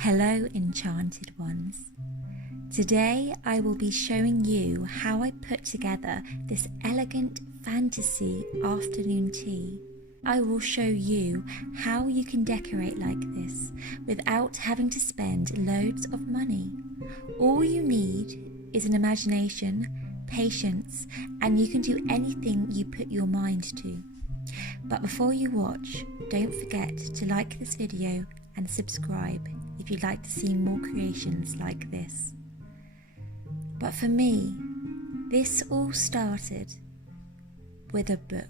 Hello, enchanted ones. Today I will be showing you how I put together this elegant fantasy afternoon tea. I will show you how you can decorate like this without having to spend loads of money. All you need is an imagination, patience, and you can do anything you put your mind to. But before you watch, don't forget to like this video and subscribe if you'd like to see more creations like this. But for me, this all started with a book.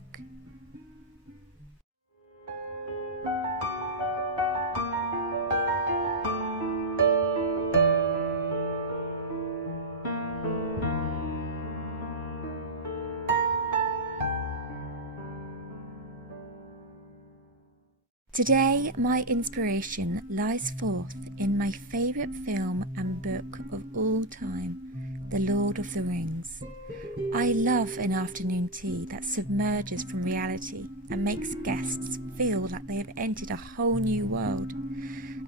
Today, my inspiration lies forth in my favourite film and book of all time, The Lord of the Rings. I love an afternoon tea that submerges from reality and makes guests feel like they have entered a whole new world.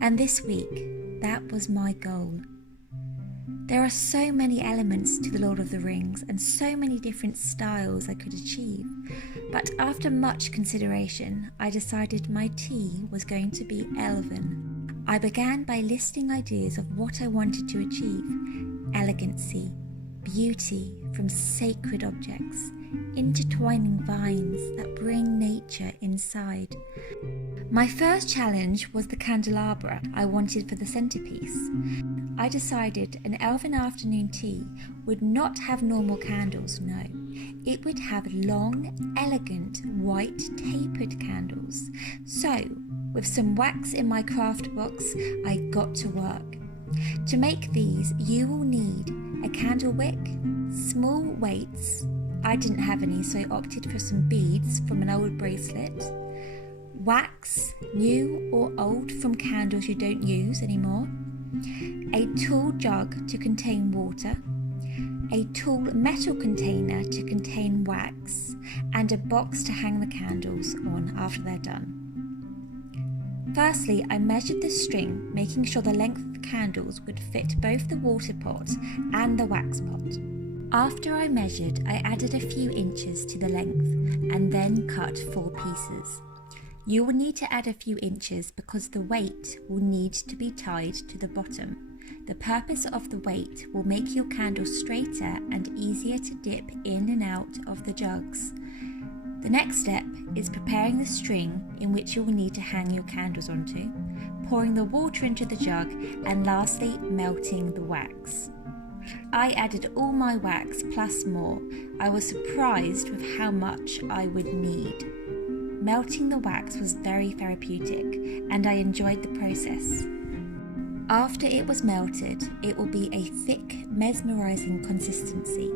And this week, that was my goal. There are so many elements to The Lord of the Rings and so many different styles I could achieve, but after much consideration, I decided my tea was going to be elven. I began by listing ideas of what I wanted to achieve: elegancy, beauty from sacred objects, intertwining vines that bring nature inside. My first challenge was the candelabra I wanted for the centerpiece. I decided an elven afternoon tea would not have normal candles, no. It would have long, elegant, white tapered candles. So, with some wax in my craft box, I got to work. To make these, you will need a candle wick, small weights. I didn't have any, so I opted for some beads from an old bracelet, wax, new or old from candles you don't use anymore, a tall jug to contain water, a tall metal container to contain wax, and a box to hang the candles on after they're done. Firstly, I measured the string, making sure the length of the candles would fit both the water pot and the wax pot. After I measured, I added a few inches to the length and then cut 4 pieces. You will need to add a few inches because the weight will need to be tied to the bottom. The purpose of the weight will make your candle straighter and easier to dip in and out of the jugs. The next step is preparing the string in which you will need to hang your candles onto, pouring the water into the jug, and lastly melting the wax. I added all my wax plus more. I was surprised with how much I would need. Melting the wax was very therapeutic and I enjoyed the process. After it was melted, it will be a thick, mesmerising consistency.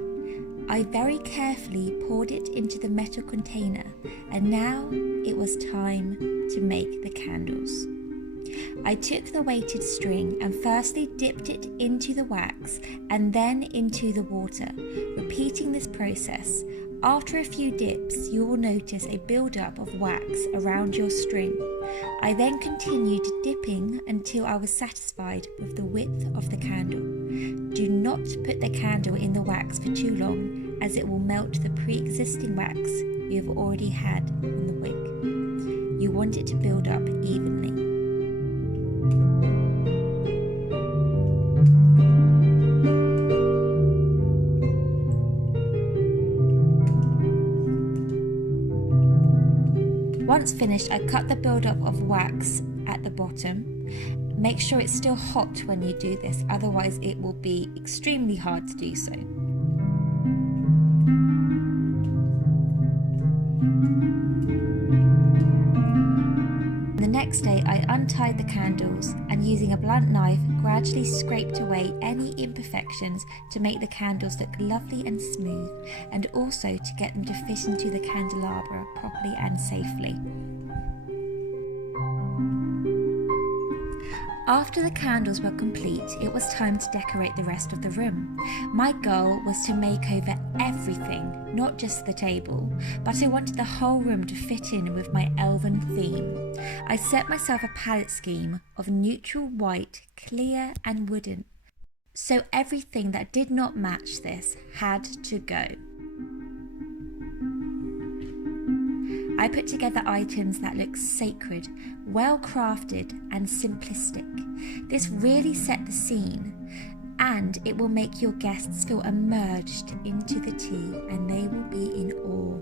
I very carefully poured it into the metal container, and now it was time to make the candles. I took the weighted string and firstly dipped it into the wax and then into the water, repeating this process. After a few dips, you will notice a build-up of wax around your string. I then continued dipping until I was satisfied with the width of the candle. Do not put the candle in the wax for too long, as it will melt the pre-existing wax you have already had on the wick. You want it to build up evenly. Once finished, I cut the build-up of wax at the bottom. Make sure it's still hot when you do this, otherwise it will be extremely hard to do so. The next day I untied the candles and using a blunt knife gradually scraped away any imperfections to make the candles look lovely and smooth, and also to get them to fit into the candelabra properly and safely. After the candles were complete, it was time to decorate the rest of the room. My goal was to make over everything, not just the table, but I wanted the whole room to fit in with my elven theme. I set myself a palette scheme of neutral white, clear and wooden, so everything that did not match this had to go. I put together items that look sacred, well crafted and simplistic. This really set the scene, and it will make your guests feel immersed into the tea and they will be in awe.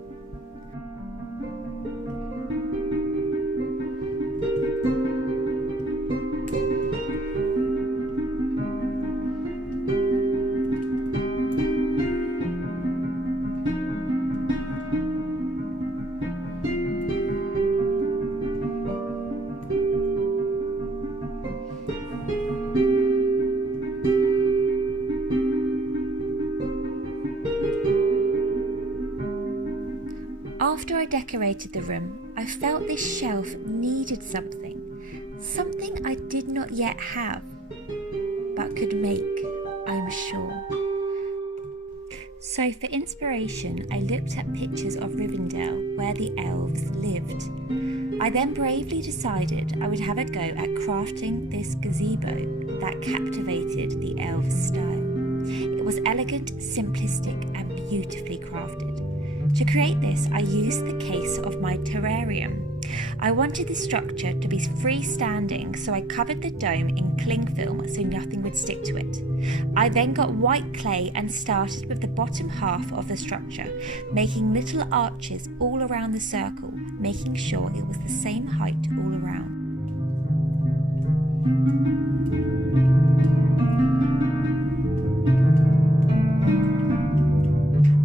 After I decorated the room, I felt this shelf needed something I did not yet have, but could make, I'm sure. So for inspiration, I looked at pictures of Rivendell where the elves lived. I then bravely decided I would have a go at crafting this gazebo that captivated the elves' style. It was elegant, simplistic and beautifully crafted. To create this, I used the case of my terrarium. I wanted the structure to be freestanding, so I covered the dome in cling film so nothing would stick to it. I then got white clay and started with the bottom half of the structure, making little arches all around the circle, making sure it was the same height all around.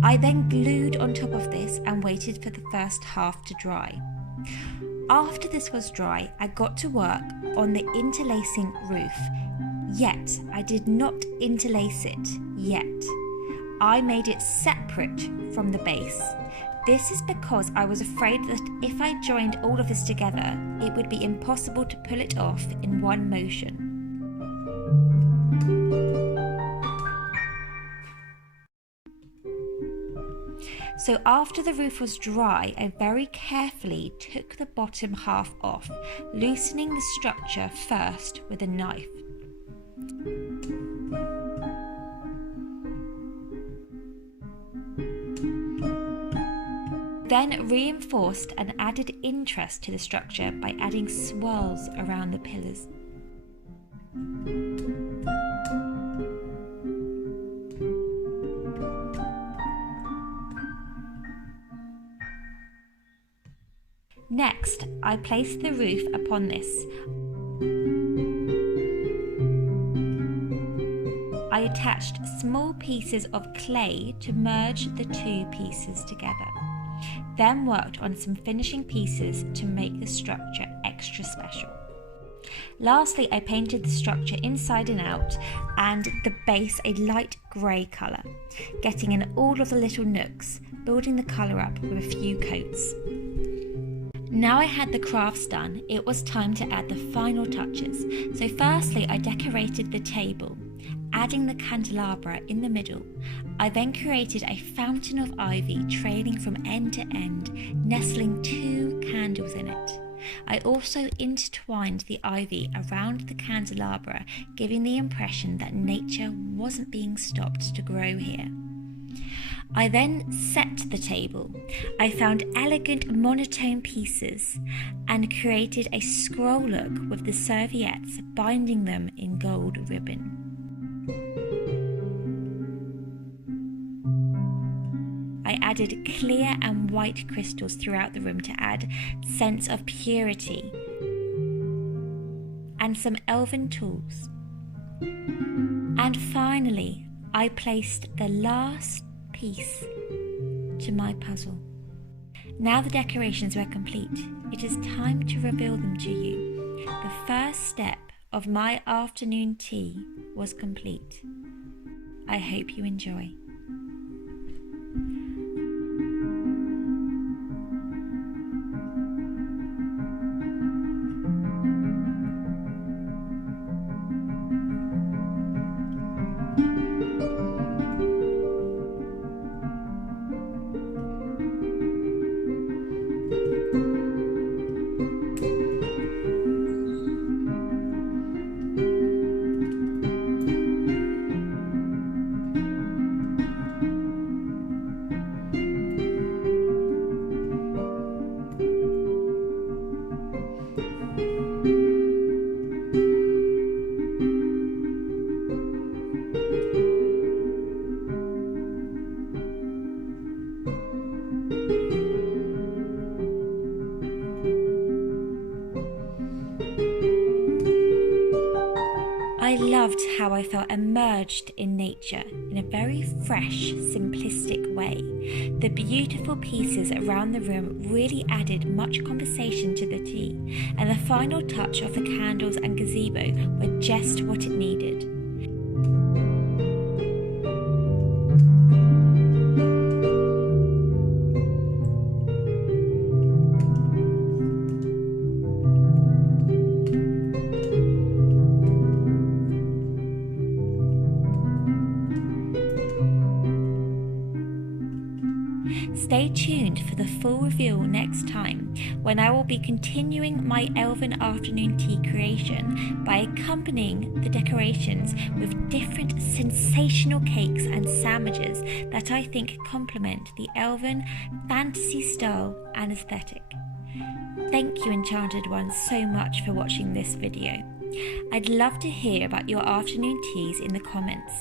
I then glued on top of this and waited for the first half to dry. After this was dry, I got to work on the interlacing roof. Yet, I did not interlace it yet. I made it separate from the base. This is because I was afraid that if I joined all of this together, it would be impossible to pull it off in one motion. So after the roof was dry, I very carefully took the bottom half off, loosening the structure first with a knife. Then reinforced and added interest to the structure by adding swirls around the pillars. Next, I placed the roof upon this. I attached small pieces of clay to merge the two pieces together. Then worked on some finishing pieces to make the structure extra special. Lastly, I painted the structure inside and out and the base a light grey colour, getting in all of the little nooks, building the colour up with a few coats. Now I had the crafts done, it was time to add the final touches. So firstly, I decorated the table, adding the candelabra in the middle. I then created a fountain of ivy trailing from end to end, nestling 2 candles in it. I also intertwined the ivy around the candelabra, giving the impression that nature wasn't being stopped to grow here. I then set the table. I found elegant monotone pieces and created a scroll look with the serviettes, binding them in gold ribbon. I added clear and white crystals throughout the room to add sense of purity and some elven tools. And finally, I placed the last piece to my puzzle. Now the decorations were complete. It is time to reveal them to you. The first step of my afternoon tea was complete. I hope you enjoy. I loved how I felt immersed in nature in a very fresh, simplistic way. The beautiful pieces around the room really added much conversation to the tea, and the final touch of the candles and gazebo were just what it needed. Stay tuned for the full reveal next time, when I will be continuing my elven afternoon tea creation by accompanying the decorations with different sensational cakes and sandwiches that I think complement the elven fantasy style and aesthetic. Thank you, Enchanted Ones, so much for watching this video. I'd love to hear about your afternoon teas in the comments.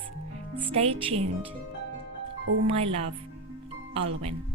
Stay tuned. All my love, Alwyn.